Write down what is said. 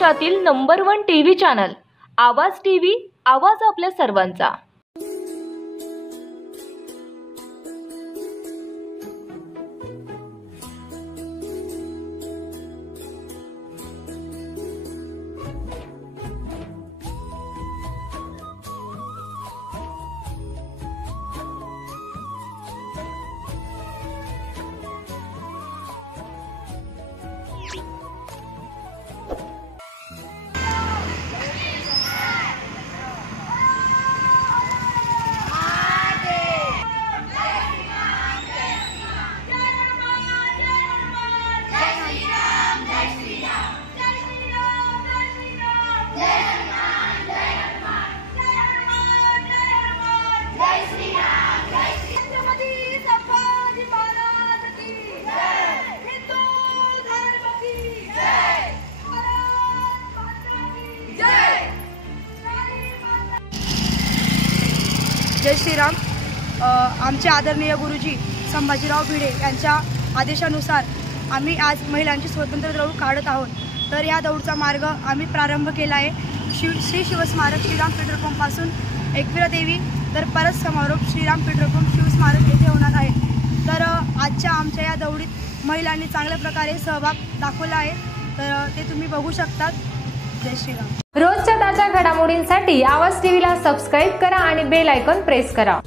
महाराष्ट्रातील number 1 TV channel आवाज TV, आवाज आपल्या सर्वांचा। जय श्रीराम। आमचे आदरणीय गुरुजी संभाजीराव भिडे यांच्या आदेशानुसार आम्ही आज महिलांची स्वतंत्र दौड काढत आहोत। तर या दौडचा मार्ग आम्ही प्रारंभ केला आहे श्री शिवस्मारक श्रीराम पेट्रोल पंपपासून एकविरा देवी, तर परत समारोप श्रीराम पेट्रोल पंप शिवस्मारक येथे होणार आहे। तर आमच्या या दौडीत महिलांनी चांगल्या प्रकारे सहभाग दाखवला आहे, तर ते तुम्ही बघू शकतात। जय श्रीराम। रोजच्या ताज्या घडामोडींसाठी आवाज टीव्हीला सबस्क्राइब करा आणि बेल आयकॉन प्रेस करा।